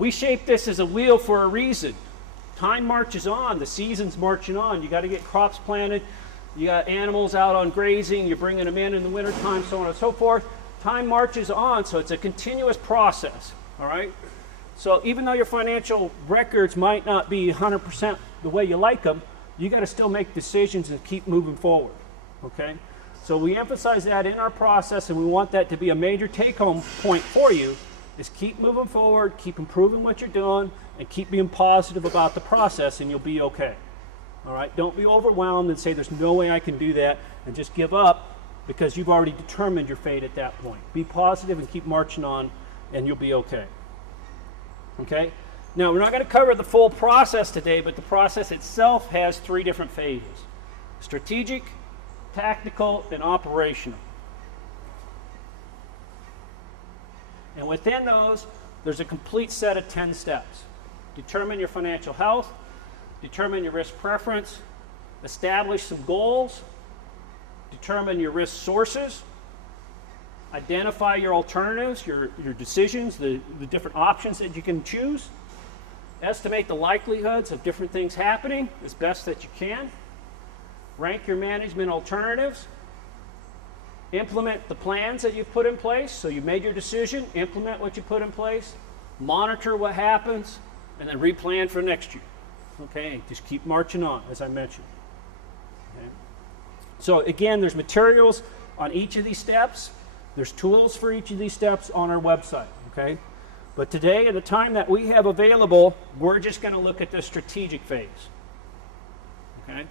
we shape this as a wheel for a reason. Time marches on, the season's marching on. You got to get crops planted, you got animals out on grazing, you're bringing them in the wintertime, so on and so forth. Time marches on, so it's a continuous process, all right? So even though your financial records might not be 100% the way you like them, you got to still make decisions and keep moving forward, okay? So we emphasize that in our process, and we want that to be a major take-home point for you, is keep moving forward, keep improving what you're doing, and keep being positive about the process, and you'll be okay, all right? Don't be overwhelmed and say, there's no way I can do that, and just give up because you've already determined your fate at that point. Be positive and keep marching on, and you'll be okay. Okay? Now, we're not going to cover the full process today, but the process itself has 3 different phases: strategic, tactical, and operational. And within those, there's a complete set of 10 steps. Determine your financial health, determine your risk preference, establish some goals, determine your risk sources, identify your alternatives, your decisions, the different options that you can choose, estimate the likelihoods of different things happening as best that you can, rank your management alternatives, implement the plans that you've put in place. So you made your decision, implement what you put in place, monitor what happens, and then replan for next year. Okay, just keep marching on, as I mentioned. Okay. So again, there's materials on each of these steps. There's tools for each of these steps on our website, okay? But today, at the time that we have available, we're just going to look at the strategic phase, okay?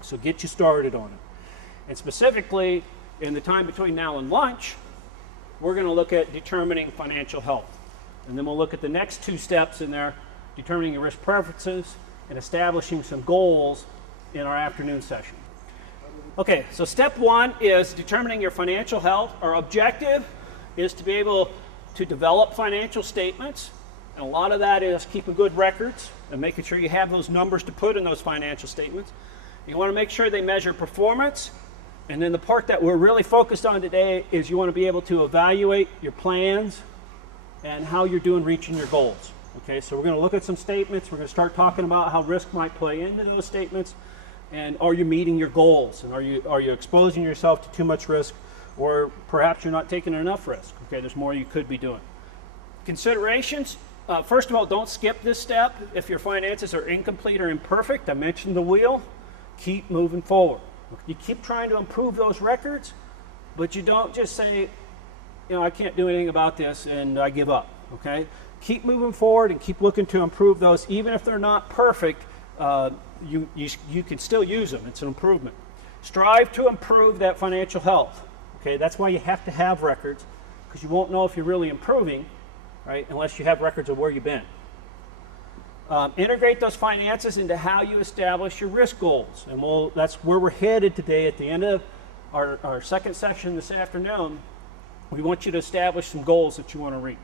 So get you started on it. And specifically, in the time between now and lunch, we're going to look at determining financial health. And then we'll look at the next 2 steps in there, determining your risk preferences and establishing some goals in our afternoon session. Okay, so step 1 is determining your financial health. Our objective is to be able to develop financial statements, and a lot of that is keeping good records and making sure you have those numbers to put in those financial statements. You want to make sure they measure performance, and then the part that we're really focused on today is you want to be able to evaluate your plans and how you're doing reaching your goals. Okay, so we're going to look at some statements. We're going to start talking about how risk might play into those statements. And are you meeting your goals? And are you exposing yourself to too much risk? Or perhaps you're not taking enough risk. Okay, there's more you could be doing. Considerations. First of all, don't skip this step. If your finances are incomplete or imperfect, I mentioned the wheel, keep moving forward. You keep trying to improve those records, but you don't just say, you know, I can't do anything about this and I give up. Okay? Keep moving forward and keep looking to improve those. Even if they're not perfect, you can still use them. It's an improvement. Strive to improve that financial health. Okay, that's why you have to have records, because you won't know if you're really improving, right, unless you have records of where you've been. Integrate those finances into how you establish your risk goals. And that's where we're headed today at the end of our second session this afternoon. We want you to establish some goals that you want to reach,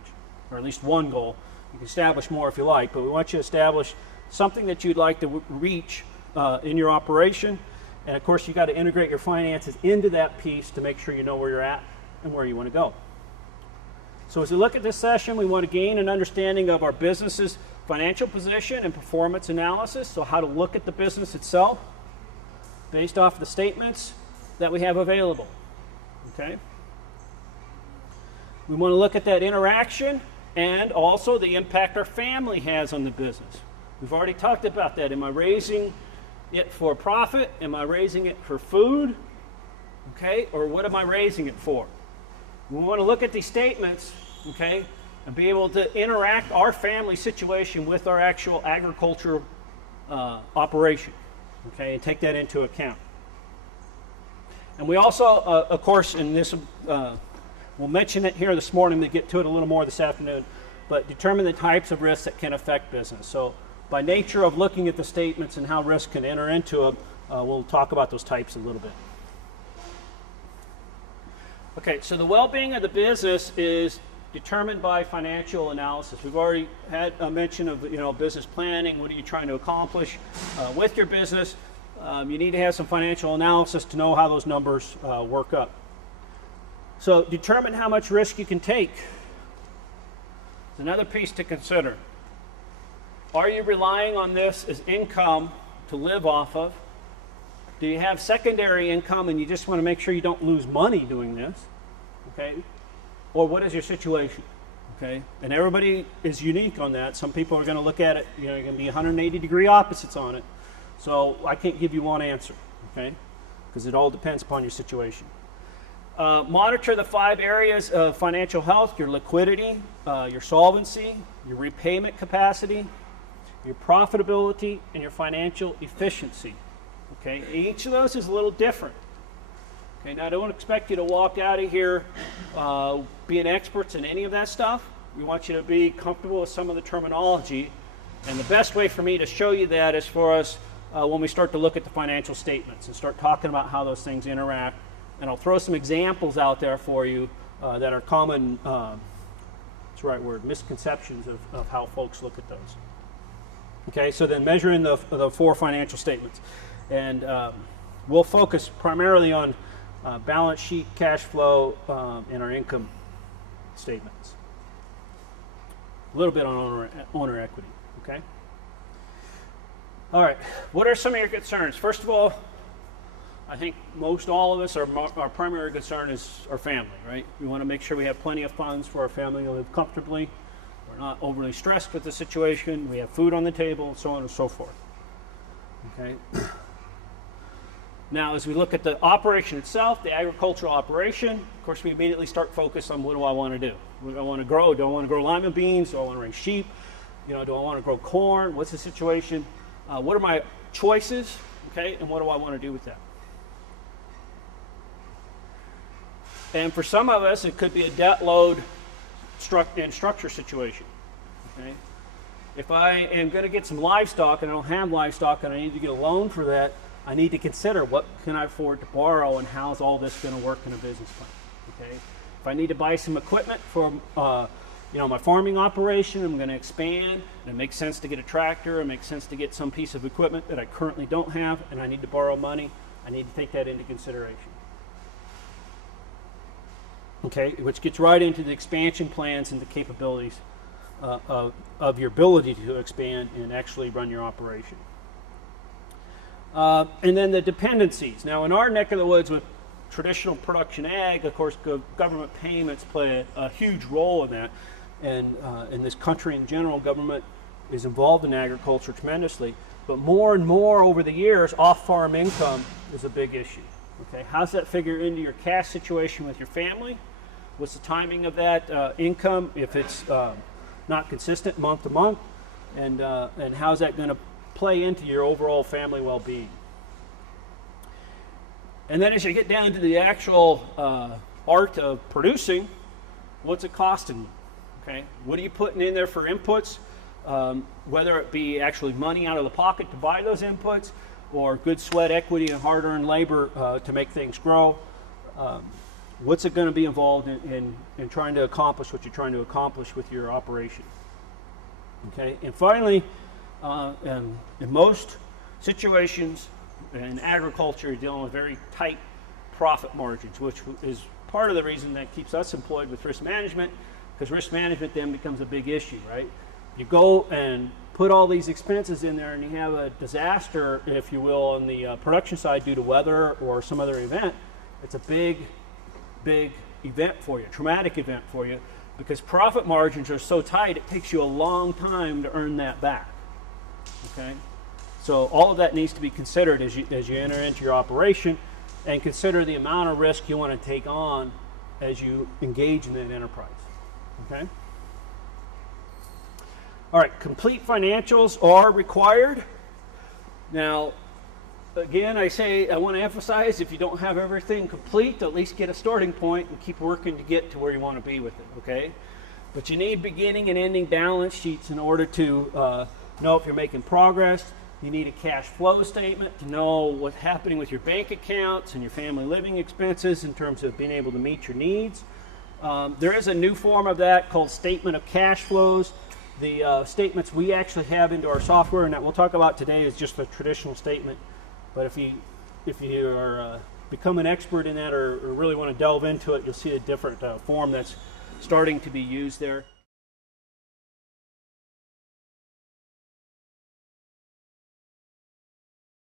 or at least one goal. You can establish more if you like, but we want you to establish something that you'd like to reach in your operation. And of course, you got to integrate your finances into that piece to make sure you know where you're at and where you want to go. So as we look at this session, we want to gain an understanding of our business's financial position and performance analysis. So how to look at the business itself based off the statements that we have available. Okay? We want to look at that interaction and also the impact our family has on the business. We've already talked about that. Am I raising it for profit? Am I raising it for food? Okay, or what am I raising it for? We want to look at these statements, okay, and be able to interact our family situation with our actual agricultural operation, okay, and take that into account. And we also, of course, in this, we'll mention it here this morning, to get to it a little more this afternoon, but determine the types of risks that can affect business. So by nature of looking at the statements and how risk can enter into them, we'll talk about those types a little bit. Okay, so the well-being of the business is determined by financial analysis. We've already had a mention of, business planning. What are you trying to accomplish with your business? You need to have some financial analysis to know how those numbers work up. So determine how much risk you can take. It's another piece to consider. Are you relying on this as income to live off of? Do you have secondary income and you just want to make sure you don't lose money doing this? Okay? Or what is your situation? Okay? And everybody is unique on that. Some people are going to look at it, you know, you're going to be 180-degree opposites on it. So I can't give you one answer, okay? Because it all depends upon your situation. Monitor the 5 areas of financial health: your liquidity, your solvency, your repayment capacity, your profitability, and your financial efficiency. Okay, each of those is a little different. Okay, now I don't expect you to walk out of here being experts in any of that stuff. We want you to be comfortable with some of the terminology, and the best way for me to show you that is for us when we start to look at the financial statements and start talking about how those things interact. And I'll throw some examples out there for you that are common, what's the right word, misconceptions of how folks look at those. Okay, so then measuring the 4 financial statements. And we'll focus primarily on balance sheet, cash flow, and our income statements. A little bit on owner equity, okay? All right, what are some of your concerns? First of all, I think most all of us, our primary concern is our family, right? We want to make sure we have plenty of funds for our family to live comfortably. We're not overly stressed with the situation. We have food on the table, so on and so forth. Okay. Now, as we look at the operation itself, the agricultural operation, of course, we immediately start focus on what do I want to do? What do I want to grow? Do I want to grow lima beans? Do I want to raise sheep? You know, do I want to grow corn? What's the situation? What are my choices? Okay, and what do I want to do with that? And for some of us, it could be a debt load and structure situation. Okay, if I am going to get some livestock and I don't have livestock and I need to get a loan for that, I need to consider what can I afford to borrow and how's all this going to work in a business plan. Okay, if I need to buy some equipment for you know, my farming operation, I'm going to expand, and it makes sense to get a tractor, it makes sense to get some piece of equipment that I currently don't have, and I need to borrow money, I need to take that into consideration. Okay, which gets right into the expansion plans and the capabilities of your ability to expand and actually run your operation. And then the dependencies. Now, in our neck of the woods with traditional production ag, of course, government payments play a huge role in that. And in this country in general, government is involved in agriculture tremendously. But more and more over the years, off-farm income is a big issue. Okay, how's that figure into your cash situation with your family? What's the timing of that income if it's not consistent month to month? And how's that going to play into your overall family well-being? And then as you get down to the actual art of producing, what's it costing you? Okay, what are you putting in there for inputs? Whether it be actually money out of the pocket to buy those inputs, or good sweat equity and hard-earned labor to make things grow. What's it going to be involved in trying to accomplish what you're trying to accomplish with your operation? Okay, and finally, in most situations in agriculture, you're dealing with very tight profit margins, which is part of the reason that keeps us employed with risk management, because risk management then becomes a big issue, right? You go and put all these expenses in there and you have a disaster, if you will, on the production side due to weather or some other event. It's a big event for you, traumatic event for you, because profit margins are so tight it takes you a long time to earn that back. Okay, so all of that needs to be considered as you enter into your operation, and consider the amount of risk you want to take on as you engage in that enterprise. Okay. All right, complete financials are required. Now, again, I want to emphasize, if you don't have everything complete, at least get a starting point and keep working to get to where you want to be with it, okay? But you need beginning and ending balance sheets in order to know if you're making progress. You need a cash flow statement to know what's happening with your bank accounts and your family living expenses in terms of being able to meet your needs. There is a new form of that called statement of cash flows. The statements we actually have into our software, and that we'll talk about today, is just a traditional statement. But if you are become an expert in that or really want to delve into it, you'll see a different form that's starting to be used there.